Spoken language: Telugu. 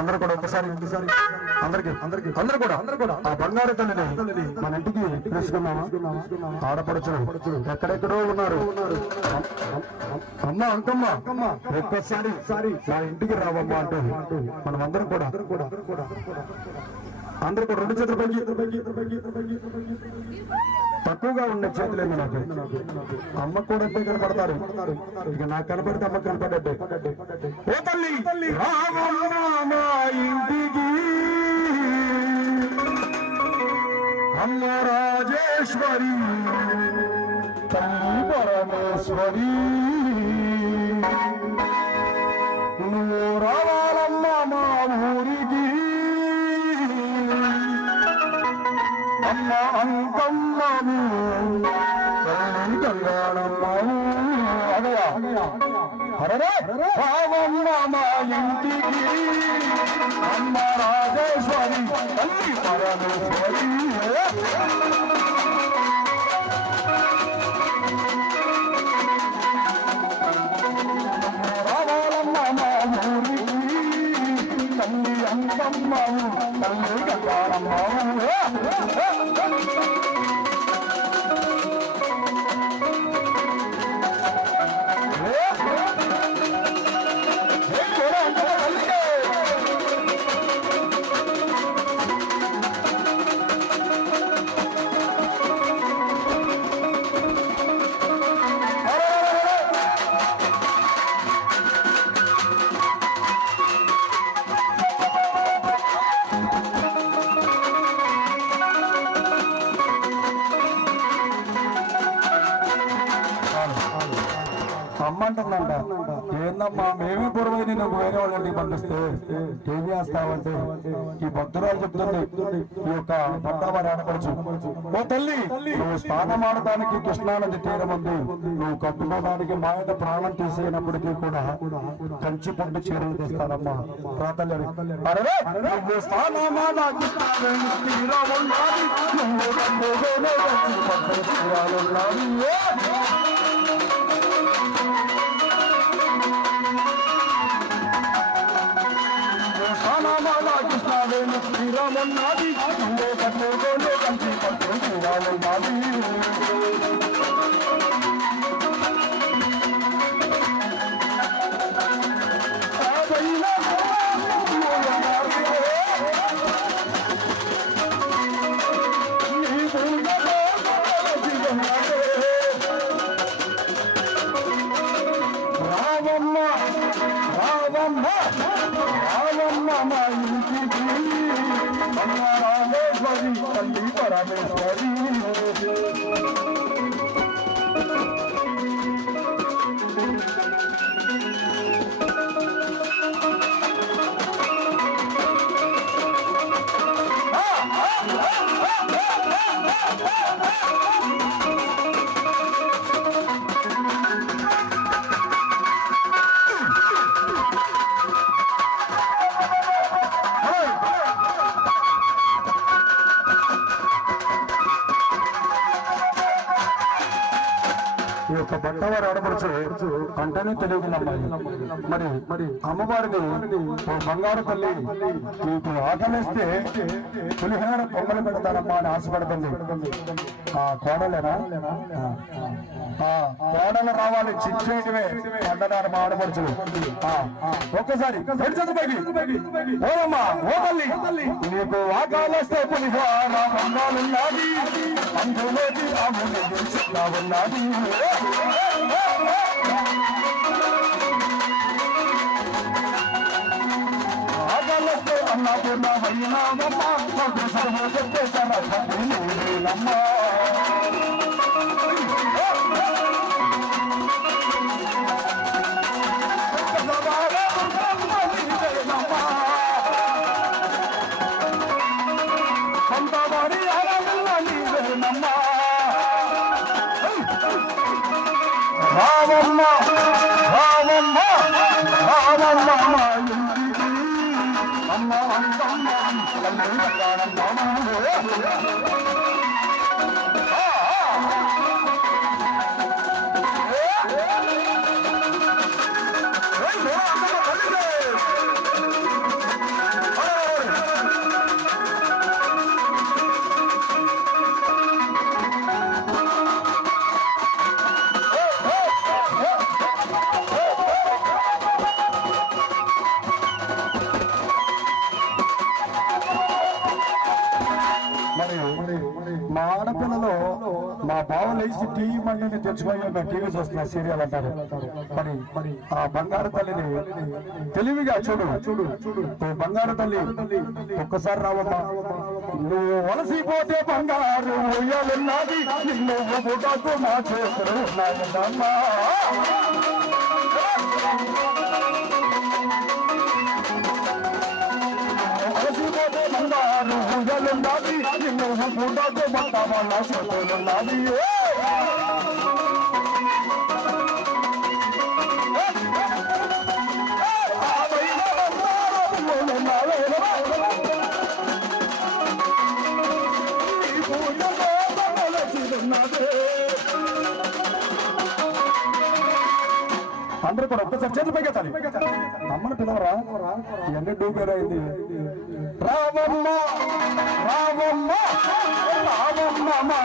అందరూ కూడా ఒకసారి అందరూ కూడా ఆ బంగారు తల్లిని మన ఇంటికి తీసుకున్నామా? ఆడపడుచు ఎక్కడెక్కడో ఉన్నారు. అమ్మ అంకమ్మ ఒక్కసారి మా ఇంటికి రావమ్మా అంటూ మనం అందరం కూడా రెండు చేతులు తక్కువగా ఉండే చేతులేమో నాకు. అమ్మ కూడా కనపడతారు. ఇక నాకు కనపడితే అమ్మ కనపడ్డే. ఓ తల్లి రావమ్మ మా ఇంటికి, అమ్మ రాజేశ్వరి తల్లి పరమేశ్వరి, నువ్వు రావాలమ్మ మా ఊరికి, అమ్మ అంకమ్మము తల్లి కళ్యాణమ్మము. రావమ్మ మా ఇంటికి, అమ్మ రాజేశ్వరి తల్లి పరమేశ్వరి, రావాలమ్మ మా ఊరికి, తల్లి అంకమ్మము తల్లి కళ్యాణమ్మము. అమ్మంటుందంట, ఏందమ్మా మేమే పూర్వై నేను వేరే వాళ్ళంటికి పంపిస్తే ఏం చేస్తావంటే ఈ భక్తురాలు చెప్తుంది, ఈ యొక్క పట్టావారి ఆడపడుచు, ఓ తల్లి నువ్వు స్నానం ఆడటానికి కృష్ణానది తీరం ఉంది, నువ్వు కట్టుకోవడానికి మా యొక్క ప్రాణం తీసేనప్పటికీ కూడా కంచి పండు చీరలు తీస్తానమ్మా రా తల్లి. నువ్వు స్నానం శ్రీరామన్నాది కట్టుకోలే కంచి పట్టు శ్రీరామన్నాది. మా ఇంటికి, అమ్మ రాజేశ్వరి తల్లి పరమేశ్వరి, ఈ యొక్క పట్టవారు ఆడపడుచు అంటనే తెలియదు అమ్మాయి. మరి అమ్మవారిని బంగారు తల్లి నీకు ఆకలిస్తే పులిహార పొంగలు పెడతానమ్మా అని ఆశపడుతుంది. ఆ కోడలేనా? కోడలు రావాలి, చిచ్చేటివే పండదారు మా ఆడపడుచు. ఒక్కసారి ఓమ్మా ఓ తల్లి నీకు ఆకలిస్తే పులిహార పొంగాలున్నది, అందులోకి అమ్ముని ఉన్నది. ఆకలిస్తే అన్నపూర్ణ వైనామమ్మ చెప్పేసారమ్మ. కొంతవారి ఆడమ్మ రావమ్మ రావమ్మ రావమ్మ మా ఇంటికి, అమ్మ అంకమ్మ మరి మా ఆడపిల్లలో మా బావ లేచి టీవీ మండిని తెచ్చుకొని మేము టీవీ చూస్తున్నా సీరియల్ అంటారు. మరి ఆ బంగారు తల్లిని తెలివిగా చూడు చూడు చూడు బంగారు తల్లి ఒక్కసారి రావమ్మా. నువ్వు వలసిపోతే బంగారు ఉయ్యాలున్నది, నిన్ను బుటకు మా చేతులు ఉన్నాయమ్మా. వలసిపోతే బంగారు ఉయ్యాలున్నది, నిన్ను బుటకు మా చేతులు ఉన్నది. అందరూ కూడా ఒక్కసారి చేతులు పైకెత్తాలి. అమ్మను పిలవరా, ఇవన్నీ డూపేరైంది. రామమ్మ రామమ్మ రామమ్మ మా